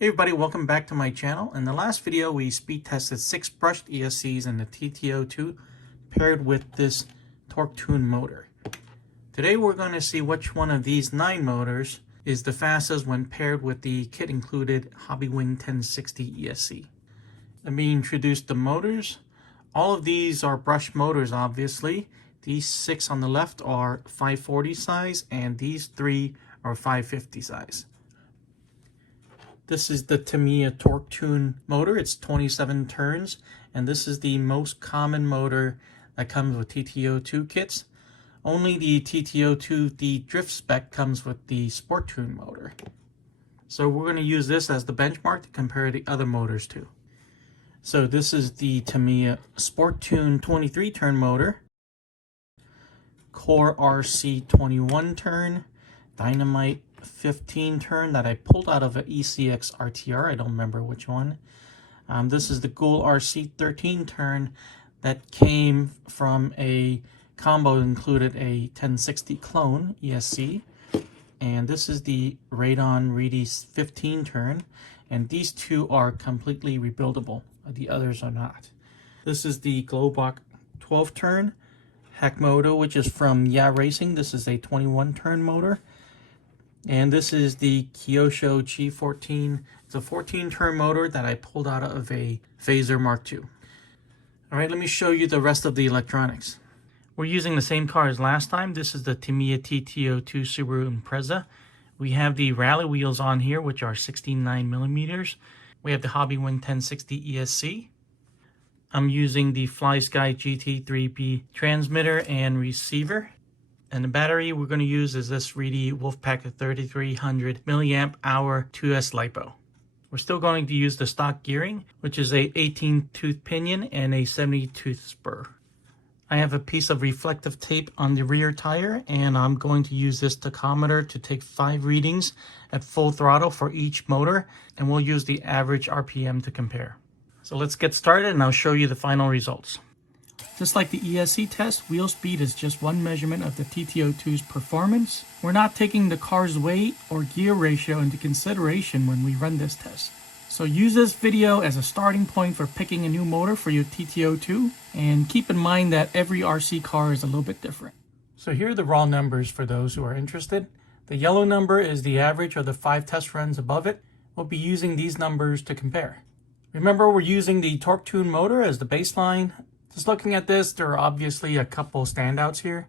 Hey everybody, welcome back to my channel. In the last video, we speed tested 6 brushed ESCs in the TT-02 paired with this torque tune motor. Today we're going to see which one of these 9 motors is the fastest when paired with the kit included Hobbywing 1060 ESC. Let me introduce the motors. All of these are brushed motors, obviously. These 6 on the left are 540 size and these 3 are 550 size. This is the Tamiya torque tune motor. It's 27 turns, and this is the most common motor that comes with TT-02 kits. Only the TT-02, the drift spec, comes with the sport tune motor. So we're going to use this as the benchmark to compare the other motors to. So this is the Tamiya sport tune 23 turn motor, GoolRC 21 turn, Dynamite 15 turn that I pulled out of an ECX RTR. I don't remember which one. This is the GoolRC 13 turn that came from a combo that included a 1060 clone ESC. And this is the Radon Reedy 15 turn. And these two are completely rebuildable. The others are not. This is the Globact 12 turn Hackmoto, which is from Racing. This is a 21 turn motor. And this is the Kyosho G14. It's a 14 turn motor that I pulled out of a Phaser Mark II. Alright, let me show you the rest of the electronics. We're using the same car as last time. This is the Tamiya TT-02 Subaru Impreza. We have the rally wheels on here, which are 69mm. We have the Hobbywing 1060 ESC. I'm using the FlySky GT3B transmitter and receiver. And the battery we're going to use is this Reedy Wolfpack 3300 milliamp hour 2S LiPo. We're still going to use the stock gearing, which is a 18 tooth pinion and a 70 tooth spur. I have a piece of reflective tape on the rear tire, and I'm going to use this tachometer to take 5 readings at full throttle for each motor, and we'll use the average RPM to compare. So let's get started and I'll show you the final results. Just like the ESC test, wheel speed is just one measurement of the TT-02's performance. We're not taking the car's weight or gear ratio into consideration when we run this test. So use this video as a starting point for picking a new motor for your TT-02, and keep in mind that every RC car is a little bit different. So here are the raw numbers for those who are interested. The yellow number is the average of the 5 test runs above it. We'll be using these numbers to compare. Remember, we're using the torque tune motor as the baseline. Just looking at this, there are obviously a couple standouts here.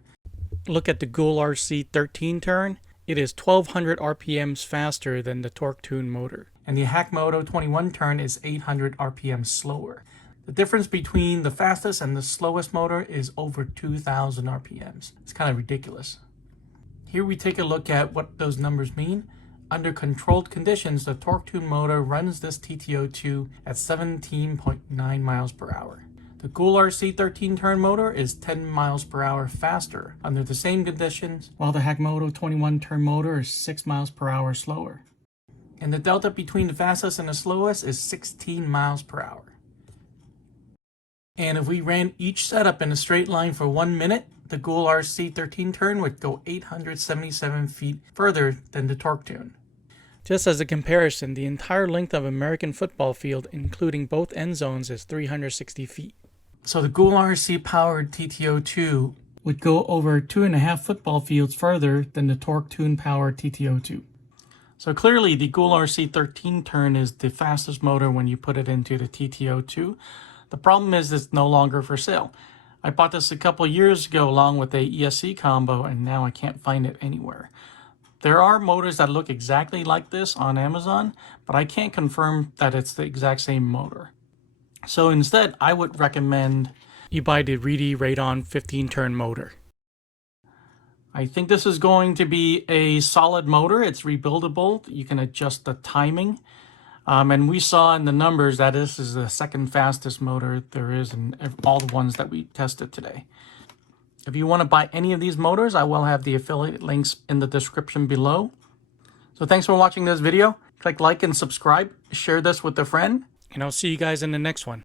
Look at the GoolRC 13 turn. It is 1200 RPMs faster than the torque tune motor. And the Hackmoto 21 turn is 800 RPM slower. The difference between the fastest and the slowest motor is over 2000 RPMs. It's kind of ridiculous. Here we take a look at what those numbers mean. Under controlled conditions, the torque tune motor runs this TT-02 at 17.9 miles per hour. The GoolRC 13 turn motor is 10 miles per hour faster under the same conditions, while the Hackmoto 21 turn motor is 6 miles per hour slower. And the delta between the fastest and the slowest is 16 miles per hour. And if we ran each setup in a straight line for 1 minute, the GoolRC 13 turn would go 877 feet further than the torque tune. Just as a comparison, the entire length of American football field, including both end zones, is 360 feet. So the GoolRC powered TT-02 would go over 2.5 football fields further than the torque tune powered TT-02. So clearly the GoolRC 13 turn is the fastest motor when you put it into the TT-02. The problem is it's no longer for sale. I bought this a couple years ago along with a ESC combo, and now I can't find it anywhere. There are motors that look exactly like this on Amazon, but I can't confirm that it's the exact same motor. So instead, I would recommend you buy the Reedy Radon 15 turn motor. I think this is going to be a solid motor. It's rebuildable. You can adjust the timing. And we saw in the numbers that this is the second fastest motor there is in all the ones that we tested today. If you want to buy any of these motors, I will have the affiliate links in the description below. So thanks for watching this video. Click like and subscribe. Share this with a friend. And I'll see you guys in the next one.